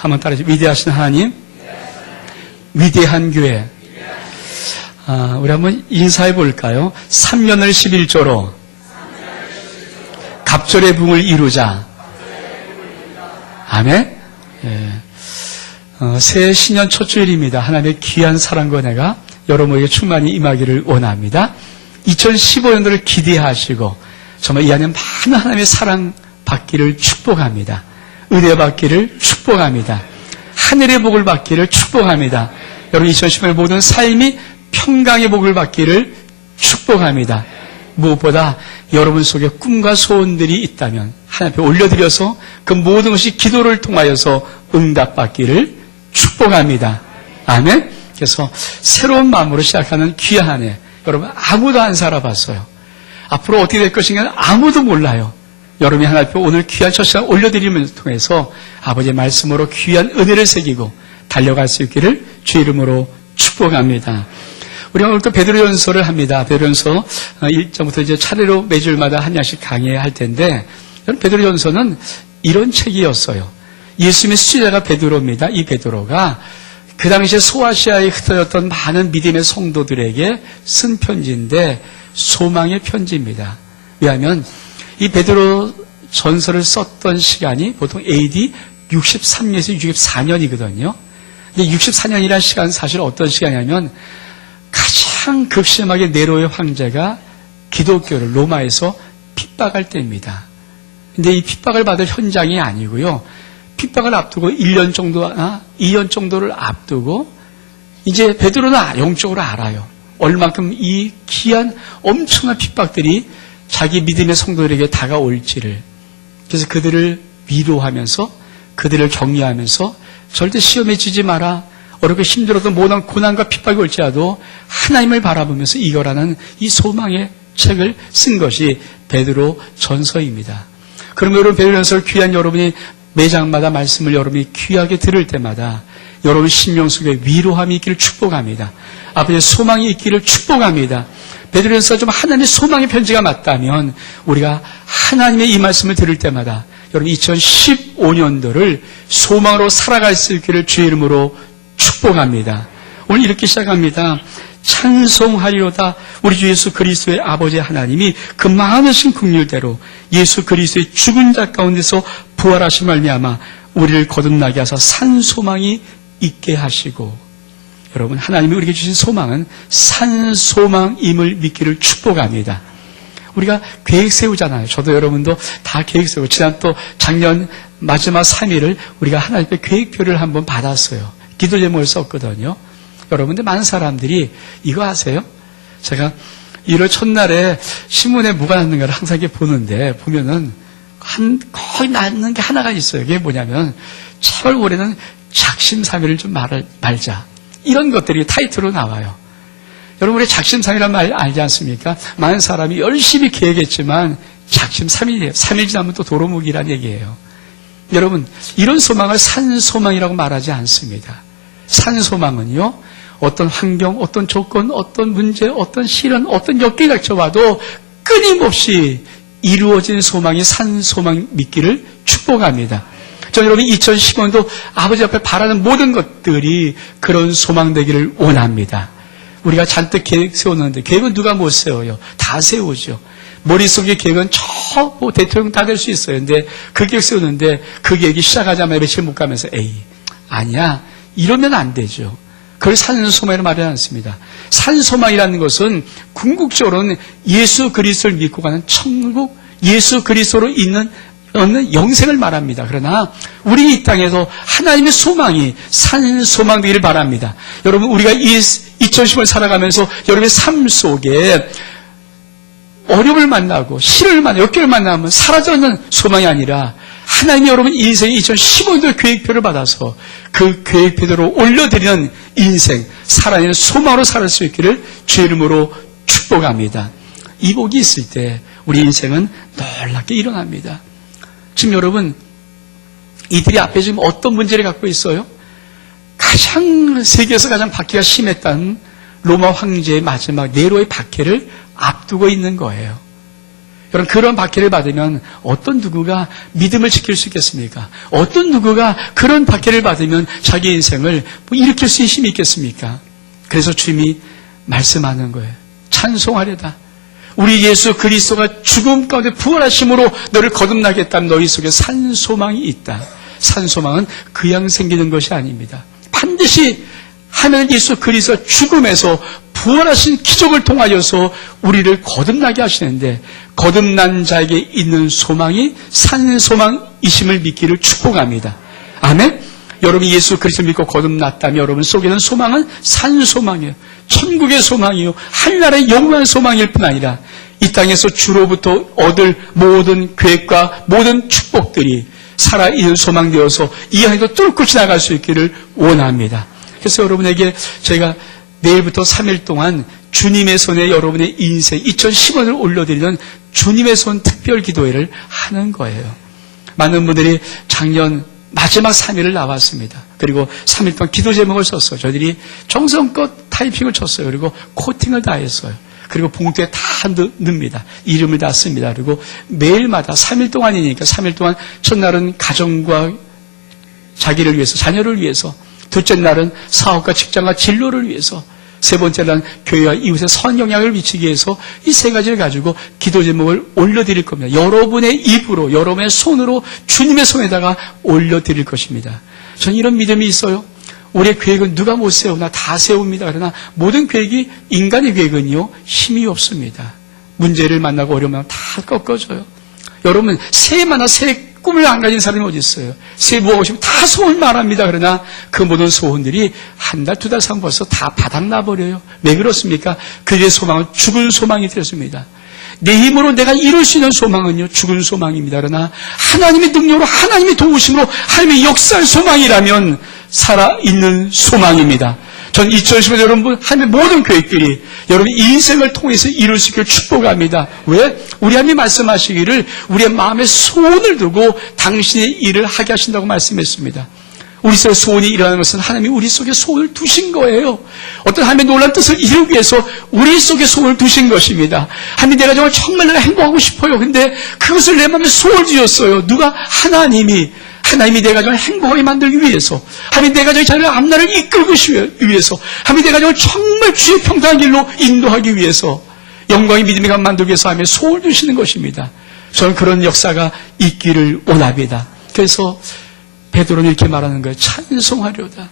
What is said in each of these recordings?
한번 따라해주세요. 위대하신 하나님, 위대한 교회. 우리 한번 인사해 볼까요? 3년을 11조로 갑절의 붕을 이루자. 아멘. 예. 새 신년 첫 주일입니다. 하나님의 귀한 사랑과 은혜가 여러분에게 충만히 임하기를 원합니다. 2015년도를 기대하시고 정말 이 안에 많은 하나님의 사랑 받기를 축복합니다. 은혜 받기를 축복합니다. 하늘의 복을 받기를 축복합니다. 여러분 2015년 모든 삶이 평강의 복을 받기를 축복합니다. 무엇보다 여러분 속에 꿈과 소원들이 있다면 하나님 앞에 올려드려서 그 모든 것이 기도를 통하여서 응답받기를 축복합니다. 아멘. 그래서 새로운 마음으로 시작하는 귀한 한 해, 여러분 아무도 안 살아봤어요. 앞으로 어떻게 될 것인가 아무도 몰라요. 여러분이 하나님 앞에 오늘 귀한 첫 시간 올려드림을 통해서 아버지의 말씀으로 귀한 은혜를 새기고 달려갈 수 있기를 주 이름으로 축복합니다. 우리가 오늘 또 베드로전서를 합니다. 베드로전서 1장부터 이제 차례로 매주일마다 한 장씩 강의할 텐데, 베드로전서는 이런 책이었어요. 예수님의 수제자가 베드로입니다. 이 베드로가 그 당시에 소아시아에 흩어졌던 많은 믿음의 성도들에게 쓴 편지인데 소망의 편지입니다. 왜냐하면 이 베드로 전서를 썼던 시간이 보통 AD 63년에서 64년이거든요. 근데 64년이라는 시간은 사실 어떤 시간이냐면 가장 극심하게 네로의 황제가 기독교를 로마에서 핍박할 때입니다. 근데 이 핍박을 받을 현장이 아니고요. 핍박을 앞두고 1년 정도나 2년 정도를 앞두고 이제 베드로는 영적으로 알아요. 얼마큼 이 귀한 엄청난 핍박들이 자기 믿음의 성도들에게 다가올지를. 그래서 그들을 위로하면서 그들을 격려하면서 절대 시험에 지지 마라. 어렵고 힘들어도 모든 고난과 핍박이 올지라도 하나님을 바라보면서 이거라는 이 소망의 책을 쓴 것이 베드로 전서입니다. 그러면 여러분 베드로 전서를 귀한 여러분이 매장마다 말씀을 여러분이 귀하게 들을 때마다 여러분 심령 속에 위로함이 있기를 축복합니다. 아버지의 소망이 있기를 축복합니다. 베드로전서가 좀 하나님의 소망의 편지가 맞다면 우리가 하나님의 이 말씀을 들을 때마다 여러분 2015년도를 소망으로 살아갈 수 있기를 주의 이름으로 축복합니다. 오늘 이렇게 시작합니다. 찬송하리로다 우리 주 예수 그리스도의 아버지 하나님이 그 많으신 긍휼대로 예수 그리스도의 죽은 자 가운데서 부활하신 말미암아 우리를 거듭나게 하사 산 소망이 있게 하시고, 여러분 하나님이 우리에게 주신 소망은 산 소망임을 믿기를 축복합니다. 우리가 계획 세우잖아요. 저도 여러분도 다 계획 세우고 지난 또 작년 마지막 3일을 우리가 하나님의 계획표를 한번 받았어요. 기도 제목을 썼거든요. 여러분들 많은 사람들이 이거 아세요? 제가 1월 첫날에 신문에 뭐가 났는가를 항상 이렇게 보는데 보면은 거의 났는 게 하나가 있어요. 그게 뭐냐면 제발 올해는 작심삼일을 좀 말자. 이런 것들이 타이틀로 나와요. 여러분 우리 작심삼일이라는 말 알지 않습니까? 많은 사람이 열심히 계획했지만 작심삼일이에요. 3일 지나면 또 도루묵이라는 얘기예요. 여러분 이런 소망을 산소망이라고 말하지 않습니다. 산소망은요, 어떤 환경, 어떤 조건, 어떤 문제, 어떤 시련, 어떤 역경이 닥쳐와도 끊임없이 이루어진 소망이 산소망 믿기를 축복합니다. 저 여러분 2015년도 아버지 앞에 바라는 모든 것들이 그런 소망 되기를 원합니다. 우리가 잔뜩 계획 세웠는데 계획은 누가 못 세워요? 다 세우죠. 머릿속에 계획은 뭐 대통령 다 될 수 있어요. 근데 그 계획 세우는데 그 계획이 시작하자마자 며칠 못 가면서 에이 아니야 이러면 안 되죠. 그걸 산소망이라고 말하지 않습니다. 산소망이라는 것은 궁극적으로는 예수 그리스도를 믿고 가는 천국, 예수 그리스도로 얻는 영생을 말합니다. 그러나 우리 이 땅에서 하나님의 소망이 산소망 되기를 바랍니다. 여러분 우리가 이 2010을 살아가면서 여러분의 삶 속에 어려움을 만나고 시련을 만나고 역경을 만나면 사라져있는 소망이 아니라 하나님이 여러분 인생의 2015년도 계획표를 받아서 그 계획표대로 올려드리는 인생, 살아있는 소망으로 살 수 있기를 주의 이름으로 축복합니다. 이 복이 있을 때 우리 인생은 놀랍게 일어납니다. 지금 여러분 이들이 앞에 지금 어떤 문제를 갖고 있어요? 세계에서 가장 박해가 심했다는 로마 황제의 마지막 네로의 박해를 앞두고 있는 거예요. 여러분, 그런 박해를 받으면 어떤 누구가 믿음을 지킬 수 있겠습니까? 어떤 누구가 그런 박해를 받으면 자기 인생을 일으킬 수 있는 힘이 있겠습니까? 그래서 주님이 말씀하는 거예요. 찬송하려다. 우리 예수 그리스도가 죽음 가운데 부활하심으로 너를 거듭나겠다면 너희 속에 산소망이 있다. 산소망은 그냥 생기는 것이 아닙니다. 반드시 하나님 예수 그리스도가 죽음에서 부활하신 기적을 통하여서 우리를 거듭나게 하시는데, 거듭난 자에게 있는 소망이 산소망이심을 믿기를 축복합니다. 아멘? 여러분이 예수 그리스도 믿고 거듭났다면 여러분 속에는 소망은 산소망이에요. 천국의 소망이요, 하늘나라의 영원한 소망일 뿐 아니라 이 땅에서 주로부터 얻을 모든 계획과 모든 축복들이 살아있는 소망되어서 이 안에도 뚫고 지나갈 수 있기를 원합니다. 그래서 여러분에게 저희가 내일부터 3일 동안 주님의 손에 여러분의 인생 2010원을 올려드리는 주님의 손 특별 기도회를 하는 거예요. 많은 분들이 작년 마지막 3일을 나왔습니다. 그리고 3일 동안 기도 제목을 썼어요. 저희들이 정성껏 타이핑을 쳤어요. 그리고 코팅을 다 했어요. 그리고 봉투에 다 넣습니다. 이름을 다 씁니다. 그리고 매일마다 3일 동안이니까 3일 동안 첫날은 가정과 자기를 위해서, 자녀를 위해서, 둘째 날은 사업과 직장과 진로를 위해서, 세 번째 날은 교회와 이웃에 선영향을 미치기 위해서 이 세 가지를 가지고 기도 제목을 올려드릴 겁니다. 여러분의 입으로, 여러분의 손으로 주님의 손에다가 올려드릴 것입니다. 저는 이런 믿음이 있어요. 우리의 계획은 누가 못 세우나 다 세웁니다. 그러나 모든 계획이, 인간의 계획은요, 힘이 없습니다. 문제를 만나고 어려우면 다 꺾어져요. 여러분, 새해마다 새 꿈을 안 가진 사람이 어디 있어요? 새해 무엇 오시면 다 소원 말합니다. 그러나 그 모든 소원들이 한 달, 두 달 상 벌써 다 바닥나버려요. 왜 그렇습니까? 그의 소망은 죽은 소망이 되었습니다. 내 힘으로 내가 이룰 수 있는 소망은요, 죽은 소망입니다. 그러나 하나님의 능력으로, 하나님의 도우심으로, 하나님의 역사의 소망이라면 살아있는 소망입니다. 전 2010년 여러분, 하나님의 모든 계획들이 여러분 인생을 통해서 이룰 수 있기를 축복합니다. 왜? 우리 하나님이 말씀하시기를 우리의 마음에 소원을 두고 당신의 일을 하게 하신다고 말씀했습니다. 우리 속에 소원이 일어나는 것은 하나님이 우리 속에 소원을 두신 거예요. 어떤 하나님의 놀라운 뜻을 이루기 위해서 우리 속에 소원을 두신 것입니다. 하나님, 내가 정말 내가 행복하고 싶어요. 근데 그것을 내 마음에 소원을 주셨어요. 누가? 하나님이 내가 정말 행복하게 만들기 위해서, 하나님 내가 저희 앞날을 이끌고 위해서, 하나님 내가 정말 주의 평탄한 길로 인도하기 위해서, 영광의 믿음의 감 만들기 위해서 하나님의 소원을 주시는 것입니다. 저는 그런 역사가 있기를 원합니다. 그래서 베드로는 이렇게 말하는 거예요. 찬송하려다.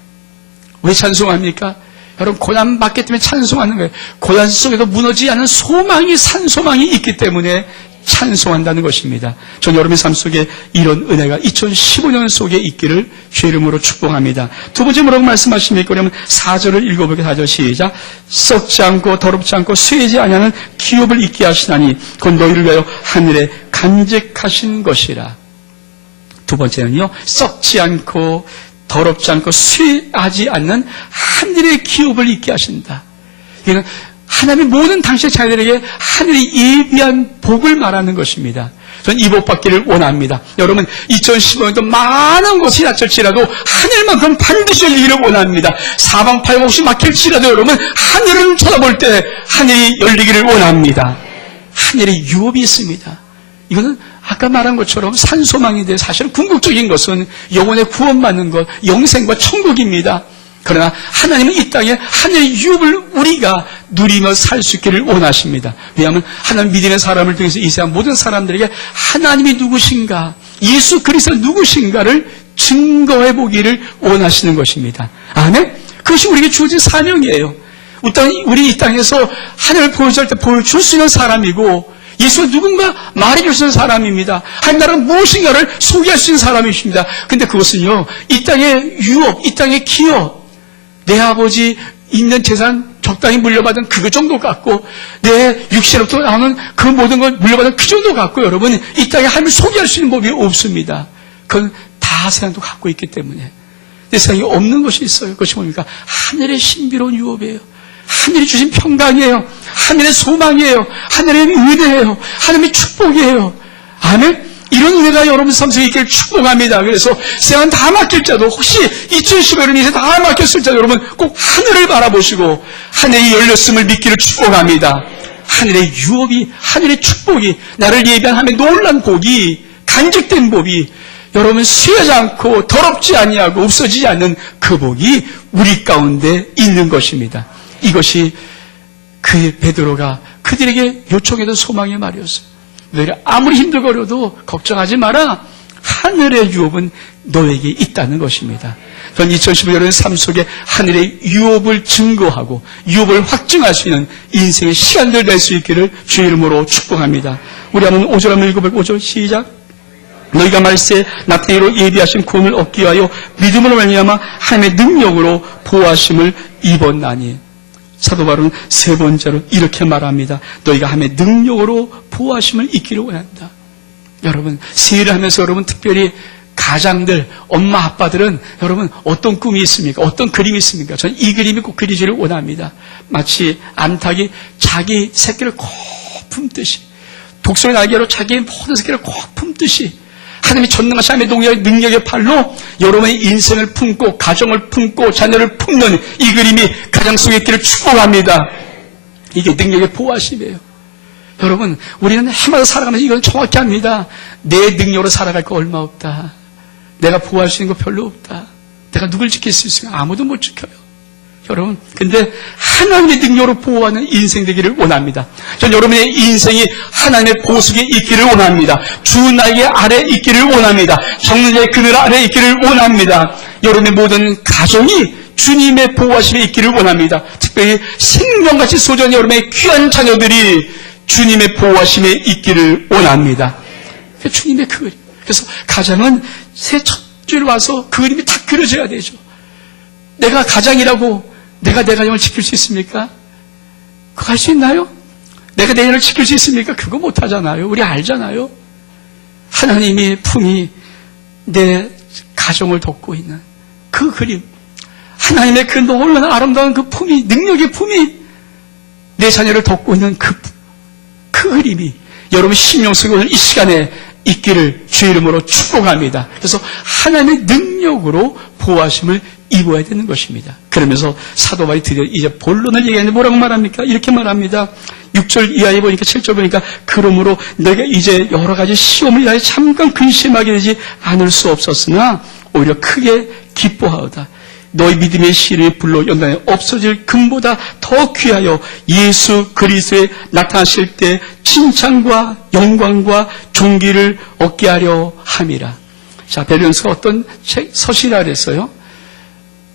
왜 찬송합니까? 여러분, 고난 받기 때문에 찬송하는 거예요. 고난 속에도 무너지지 않은 소망이, 산소망이 있기 때문에 찬송한다는 것입니다. 전 여러분의 삶 속에 이런 은혜가 2015년 속에 있기를 주의 이름으로 축복합니다. 두 번째 뭐라고 말씀하십니까? 그러면 4절을 읽어보겠습니다. 4절 시작. 썩지 않고 더럽지 않고 쇠지 아니하는 기업을 있게 하시나니 그건 너희를 위하여 하늘에 간직하신 것이라. 두 번째는요, 썩지 않고 더럽지 않고 쇠하지 않는 하늘의 기업을 있게 하신다. 이는 하나님의 모든 당신의 자녀들에게 하늘이 예비한 복을 말하는 것입니다. 저는 이 복 받기를 원합니다. 여러분, 2015년도 많은 곳이 닥칠지라도 하늘만큼 반드시 열리기를 원합니다. 사방팔곳이 막힐지라도 여러분, 하늘을 쳐다볼 때 하늘이 열리기를 원합니다. 하늘에 유업이 있습니다. 이거는 아까 말한 것처럼 산소망인데 사실은 궁극적인 것은 영혼의 구원받는 것, 영생과 천국입니다. 그러나 하나님은 이 땅에 하늘의 유업을 우리가 누리며 살 수 있기를 원하십니다. 왜냐하면 하나님 믿음의 사람을 통해서 이 세상 모든 사람들에게 하나님이 누구신가, 예수 그리스도 누구신가를 증거해 보기를 원하시는 것입니다. 아멘? 그것이 우리에게 주어진 사명이에요. 우리 이 땅에서 하나님을 보여줄 때 보여줄 수 있는 사람이고, 예수가 누군가 말해줄 수 있는 사람입니다. 하나님은 무엇인가를 소개할 수 있는 사람이십니다. 근데 그것은요, 이 땅의 유업, 이 땅의 기업, 내 아버지 있는 재산 적당히 물려받은 그 정도 갖고, 내 육신으로부터 나오는 그 모든 걸 물려받은 그 정도 갖고, 여러분, 이 땅에 하나님을 소개할 수 있는 법이 없습니다. 그건 다 세상도 갖고 있기 때문에. 내 세상에 없는 것이 있어요. 그것이 뭡니까? 하늘의 신비로운 유업이에요. 하늘이 주신 평강이에요. 하늘의 소망이에요. 하늘의 은혜예요. 하나님의 축복이에요. 아멘? 이런 은혜가 여러분 삶 속에 있기를 축복합니다. 그래서 세상 다 맡길자도, 혹시 2015년 이제 다 맡겼을 자 여러분 꼭 하늘을 바라보시고 하늘이 열렸음을 믿기를 축복합니다. 하늘의 유업이, 하늘의 축복이, 나를 예비한 하나님의 놀란 복이, 간직된 복이, 여러분 쇠하지 않고 더럽지 아니하고 없어지지 않는 그 복이 우리 가운데 있는 것입니다. 이것이 그 베드로가 그들에게 요청했던 소망의 말이었어요. 너희가 아무리 힘들거려도 걱정하지 마라. 하늘의 유업은 너에게 있다는 것입니다. 저는 2015년의 삶 속에 하늘의 유업을 증거하고 유업을 확증할 수 있는 인생의 시간들 낼 수 있기를 주의 이름으로 축복합니다. 우리 한번 5절 한번 읽어볼까요? 5절 시작. 너희가 말세 나타내로 예비하신 구원을 얻기 위하여 믿음으로 말미암아 하나님의 능력으로 보호하심을 입었나니. 사도 바울은 세 번째로 이렇게 말합니다. 너희가 하나님의 능력으로 보호하심을 입기를 원한다. 여러분 세일을 하면서 여러분 특별히 가장들, 엄마 아빠들은 여러분 어떤 꿈이 있습니까? 어떤 그림이 있습니까? 저는 이 그림이 꼭 그리기를 원합니다. 마치 암탉이 자기 새끼를 꼭 품듯이, 독수리 날개로 자기의 모든 새끼를 꼭 품듯이 하나님의 전능하신 하나님의 능력의 팔로 여러분의 인생을 품고 가정을 품고 자녀를 품는 이 그림이 가장 속에 있기를 축복합니다. 이게 능력의 보호하심이에요. 여러분 우리는 해마다 살아가면서 이건 정확히 합니다. 내 능력으로 살아갈 거 얼마 없다. 내가 보호할 수 있는 거 별로 없다. 내가 누굴 지킬 수 있을까? 아무도 못 지켜요. 여러분 근데 하나님의 능력으로 보호하는 인생 되기를 원합니다. 전 여러분의 인생이 하나님의 보석에 있기를 원합니다. 주 날개 아래 있기를 원합니다. 정죄의 그늘 아래 있기를 원합니다. 여러분의 모든 가정이 주님의 보호하심에 있기를 원합니다. 특별히 생명같이 소중한 여러분의 귀한 자녀들이 주님의 보호하심에 있기를 원합니다. 주님의 그 그림. 그래서 가장은 새 첫 줄 와서 그 그림이 다 그려져야 되죠. 내가 가장이라고 내가 내 가정을 지킬 수 있습니까? 그거 할 수 있나요? 내가 내 인을 지킬 수 있습니까? 그거 못하잖아요. 우리 알잖아요. 하나님의 품이 내 가정을 돕고 있는 그 그림, 하나님의 그 놀라운 아름다운 그 품이, 능력의 품이 내 자녀를 돕고 있는 그 그림이 여러분 심령 속에 오늘 이 시간에 있기를 주의 이름으로 축복합니다. 그래서 하나님의 능력으로 보호하심을 입어야 되는 것입니다. 그러면서 사도 바울이 드디어 이제 본론을 얘기하는데 뭐라고 말합니까? 이렇게 말합니다. 6절 이하에 보니까 7절 보니까 그러므로 너희가 이제 여러 가지 시험을 위하여 잠깐 근심하게 되지 않을 수 없었으나 오히려 크게 기뻐하오다. 너희 믿음의 시를 불로 연단에 없어질 금보다 더 귀하여 예수 그리스도에 나타나실 때 칭찬과 영광과 존귀를 얻게 하려 함이라. 자, 베드로가 어떤 서신이라 그랬어요?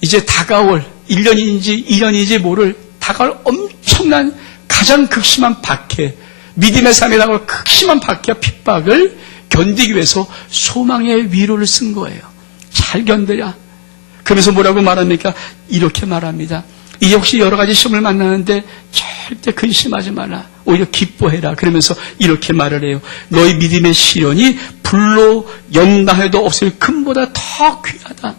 이제 다가올 1년인지 2년인지 모를 다가올 엄청난 가장 극심한 박해, 믿음의 삶에 다가올 극심한 박해와 핍박을 견디기 위해서 소망의 위로를 쓴 거예요. 잘 견뎌라. 그러면서 뭐라고 말합니까? 이렇게 말합니다. 이제 혹시 여러 가지 시험을 만나는데 절대 근심하지 마라. 오히려 기뻐해라. 그러면서 이렇게 말을 해요. 너희 믿음의 시련이 불로 연단해도 없을 금보다 더 귀하다.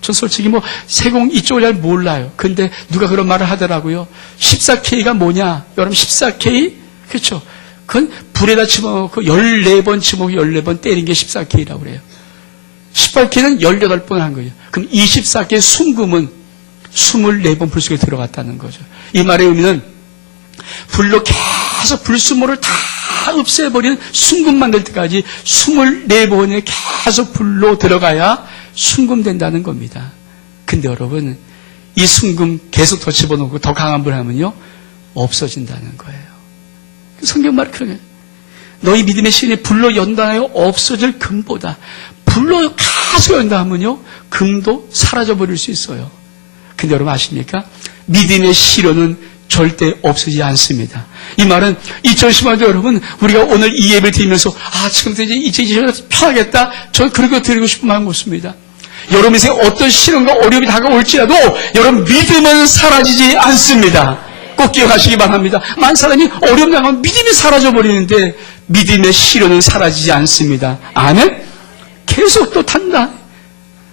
전 솔직히 세공 이쪽을 잘 몰라요. 근데 누가 그런 말을 하더라고요. 14K가 뭐냐? 여러분 14K? 그렇죠? 그건 불에다 집어넣고 14번 집어넣고 14번 때린 게 14K라고 그래요. 18K는 18번 한 거예요. 그럼 24K 순금은 24번 불 속에 들어갔다는 거죠. 이 말의 의미는 불로 계속 불순물을 다 없애버리는 순금 만들 때까지 24번에 계속 불로 들어가야 순금된다는 겁니다. 근데 여러분 이 순금 계속 더 집어넣고 더 강한 불 하면요 없어진다는 거예요. 성경 말이 그러네. 너희 믿음의 신이 불로 연단하여 없어질 금보다 불로 계속 연단하면요 금도 사라져버릴 수 있어요. 근데 여러분 아십니까? 믿음의 시련은 절대 없어지지 않습니다. 이 말은 2015년도 여러분 우리가 오늘 이 예배를 드리면서 지금부터 이제 2020년 편하겠다. 저는 그렇게 드리고 싶은 마음은 없습니다. 여러분 인생에 어떤 시련과 어려움이 다가올지라도 여러분 믿음은 사라지지 않습니다. 꼭 기억하시기 바랍니다. 많은 사람이 어려움 당하면 믿음이 사라져버리는데 믿음의 시련은 사라지지 않습니다. 아멘? 계속 또 탄다.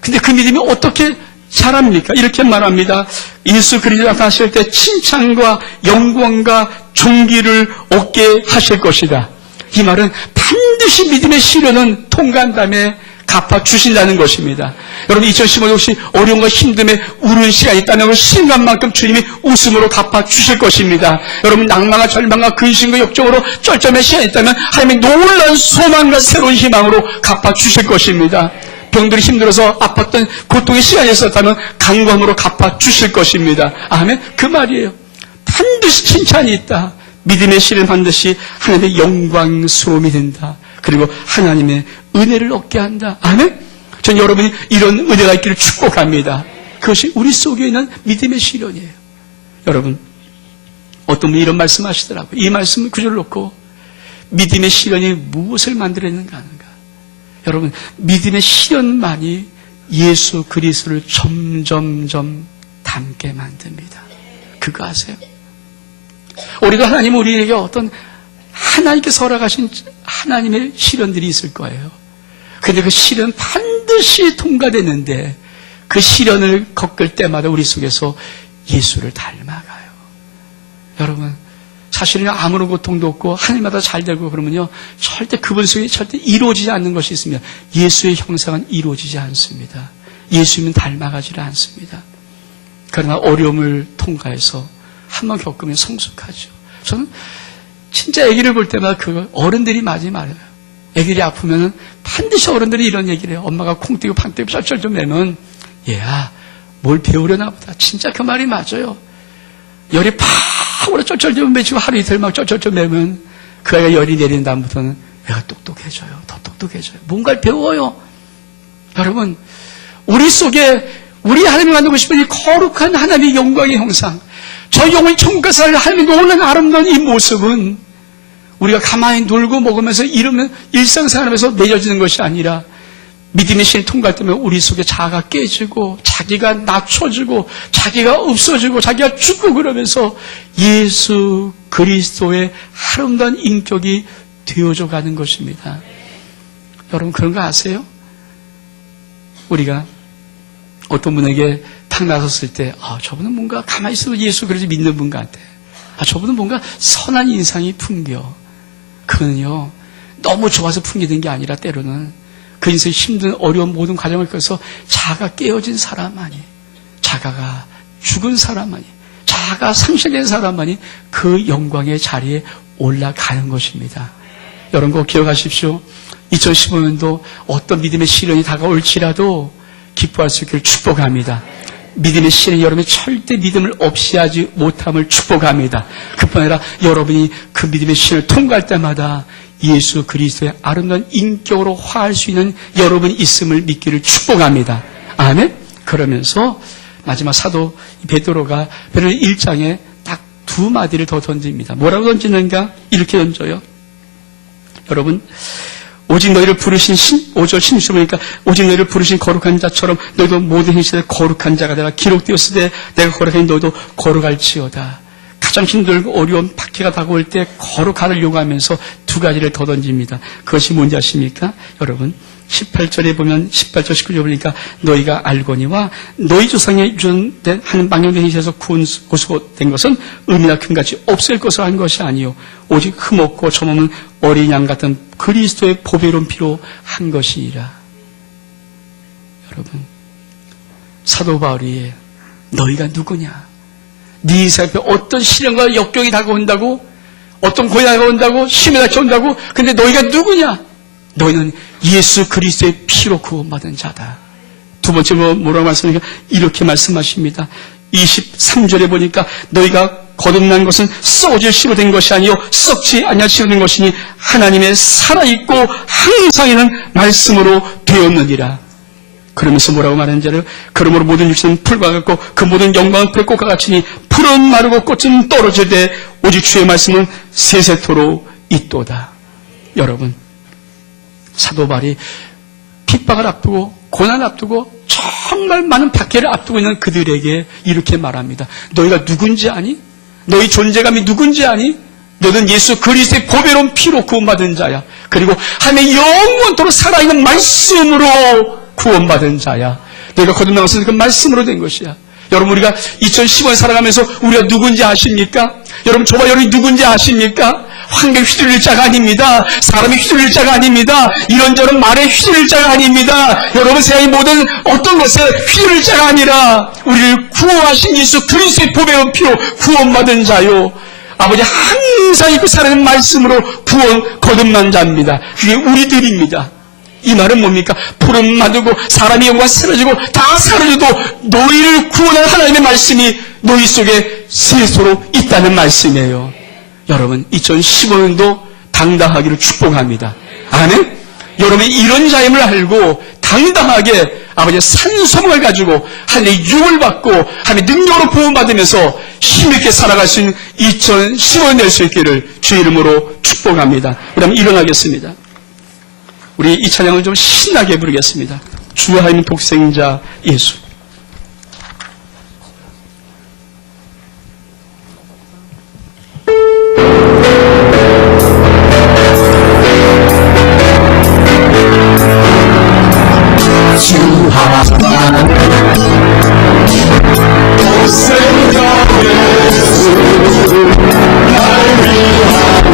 근데 그 믿음이 어떻게 자랍니까? 이렇게 말합니다. 예수 그리스도 나타나실 때 칭찬과 영광과 존귀를 얻게 하실 것이다. 이 말은 반드시 믿음의 시련은 통과한 다음에 갚아주신다는 것입니다. 여러분 2015년 혹시 어려움과 힘듦에 우는 시간이 있다면 그 시간만큼 주님이 웃음으로 갚아주실 것입니다. 여러분 낭만과 절망과 근심과 역정으로 쩔쩔맨 시간이 있다면 하나님의 놀라운 소망과 새로운 희망으로 갚아주실 것입니다. 병들이 힘들어서 아팠던 고통의 시간이 있었다면 강건으로 갚아주실 것입니다. 아멘. 그 말이에요. 반드시 칭찬이 있다. 믿음의 실은 반드시 하나님의 영광스러움이 된다. 그리고 하나님의 은혜를 얻게 한다. 아멘. 전 여러분이 이런 은혜가 있기를 축복합니다. 그것이 우리 속에 있는 믿음의 실현이에요. 여러분 어떤 분이 이런 말씀하시더라고요. 이 말씀 구절을 놓고 믿음의 실현이 무엇을 만들어내는가 하는가. 여러분 믿음의 실현만이 예수 그리스도를 점점점 닮게 만듭니다. 그거 아세요? 우리도 하나님은 우리에게 어떤 하나님께서 허락하신 하나님의 시련들이 있을 거예요. 그런데 그 시련 반드시 통과되는데 그 시련을 겪을 때마다 우리 속에서 예수를 닮아가요. 여러분 사실은 아무런 고통도 없고 하늘마다 잘 되고 그러면요 절대 그분 속에 절대 이루어지지 않는 것이 있으면 예수의 형상은 이루어지지 않습니다. 예수님은 닮아가지를 않습니다. 그러나 어려움을 통과해서 한번 겪으면 성숙하죠. 저는 진짜 아기를 볼 때마다 그 어른들이 많이 말해요. 아기들이 아프면 반드시 어른들이 이런 얘기를 해요. 엄마가 콩 띄고 판 띄고 쩔쩔 좀 매면 얘야 뭘 배우려나 보다. 진짜 그 말이 맞아요. 열이 팍 오래 쩔쩔 좀 매치고 하루 이틀 막 쩔쩔 좀 매면 그 아이가 열이 내리는 다음부터는 애가 똑똑해져요. 더 똑똑해져요. 뭔가를 배워요. 여러분 우리 속에 우리 하나님이 만들고 싶은 이 거룩한 하나님의 영광의 형상, 저 영혼이 천국에 살 하나님의 놀라운 아름다운 이 모습은 우리가 가만히 놀고 먹으면서 이러면 일상생활하면서 맺어지는 것이 아니라 믿음의 신이 통과할 때면 우리 속에 자아가 깨지고 자기가 낮춰지고 자기가 없어지고 자기가 죽고 그러면서 예수 그리스도의 아름다운 인격이 되어져 가는 것입니다. 여러분 그런 거 아세요? 우리가 어떤 분에게 탁 나섰을 때 저분은 뭔가 가만히 있어도 예수 그리스도 믿는 분 같아. 저분은 뭔가 선한 인상이 풍겨. 그거는요 너무 좋아서 풍기는 게 아니라 때로는 그 인생의 힘든 어려운 모든 과정을 겪어서 자아가 깨어진 사람만이, 자아가 죽은 사람만이, 자아가 상실된 사람만이 그 영광의 자리에 올라가는 것입니다. 여러분 꼭 기억하십시오. 2015년도 어떤 믿음의 시련이 다가올지라도 기뻐할 수 있기를 축복합니다. 믿음의 시련이 여러분이 절대 믿음을 없이 하지 못함을 축복합니다. 그뿐 아니라 여러분이 그 믿음의 시련을 통과할 때마다 예수 그리스도의 아름다운 인격으로 화할 수 있는 여러분이 있음을 믿기를 축복합니다. 아멘. 그러면서 마지막 사도 베드로가 베드로 1장에 딱 두 마디를 더 던집니다. 뭐라고 던지는가? 이렇게 던져요. 여러분 오직 너희를 부르신 5절 16절 보니까 오직 너희를 부르신 거룩한 자처럼 너희도 모든 행실에 거룩한 자가 되라. 기록되었을 때 내가 거룩하니 너희도 거룩할지어다. 가장 힘들고 어려운 박해가 다가올 때 거룩함을 요구하면서 두 가지를 더 던집니다. 그것이 뭔지 아십니까? 여러분 18절에 보면 18절 19절 보니까 너희가 알거니와 너희 조상의 유전된 하는 망령된 행실에서 고소된 것은 의미나 큼같이 없을 것을 한 것이 아니요 오직 흠없고 점없는 어린 양 같은 그리스도의 보배로운 피로 한 것이니라. 여러분 사도 바울이 너희가 누구냐? 네 인생 앞에 어떤 시련과 역경이 다가온다고, 어떤 고난이 다가온다고, 심이 다가온다고. 근데 너희가 누구냐? 너희는 예수 그리스도의 피로 구원받은 자다. 두 번째 뭐라고 말씀하니까 이렇게 말씀하십니다. 23절에 보니까 너희가 거듭난 것은 썩어질 씨로 된 것이 아니요 썩지 아니할 씨로 된 것이니 하나님의 살아있고 항상 있는 말씀으로 되었느니라. 그러면서 뭐라고 말하는지를 그러므로 모든 육신은 풀과 같고 그 모든 영광은 불꽃과 같으니 풀은 마르고 꽃은 떨어지되 오직 주의 말씀은 세세토록 있도다. 여러분 사도 바울이 핍박을 앞두고 고난을 앞두고 정말 많은 박해를 앞두고 있는 그들에게 이렇게 말합니다. 너희가 누군지 아니? 너희 존재감이 누군지 아니? 너는 예수 그리스도의 보배로운 피로 구원받은 자야. 그리고 하나님의 영원토록 살아있는 말씀으로 구원받은 자야. 너희가 거듭난 것은 그 말씀으로 된 것이야. 여러분 우리가 2015년 살아가면서 우리가 누군지 아십니까? 여러분 저와 여러분이 누군지 아십니까? 환경에 휘둘릴 자가 아닙니다. 사람이 휘둘릴 자가 아닙니다. 이런저런 말에 휘둘릴 자가 아닙니다. 여러분, 세상의 모든 어떤 것에 휘둘릴 자가 아니라 우리를 구원하신 예수 그리스도의 보배로운 피로 구원받은 자요, 아버지 항상 입고 살아가는 말씀으로 구원 거듭난 자입니다. 그게 우리들입니다. 이 말은 뭡니까? 푸른 마두고 사람의 영광 쓰러지고 다 사라져도 너희를 구원한 하나님의 말씀이 너희 속에 세소로 있다는 말씀이에요. 여러분, 2015년도 당당하기를 축복합니다. 아멘? 여러분이 이런 자임을 알고 당당하게 아버지의 산소망을 가지고 하나님의 유을 받고 하나님의 능력으로 구원받으면서 힘있게 살아갈 수 있는 2015년 될 수 있기를 주의 이름으로 축복합니다. 그럼 일어나겠습니다. 우리 이 찬양을 좀 신나게 부르겠습니다. 주 하나님 독생자 예수. 주 하나님 독생자 예수 날 위하여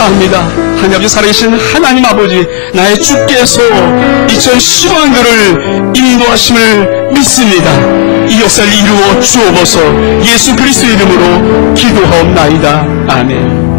감사합니다. 하나님 아버지, 살아계신 하나님 아버지, 나의 주께서 2015년도를 인도하심을 믿습니다. 이 역사를 이루어 주옵소서. 예수 그리스도 이름으로 기도하옵나이다. 아멘.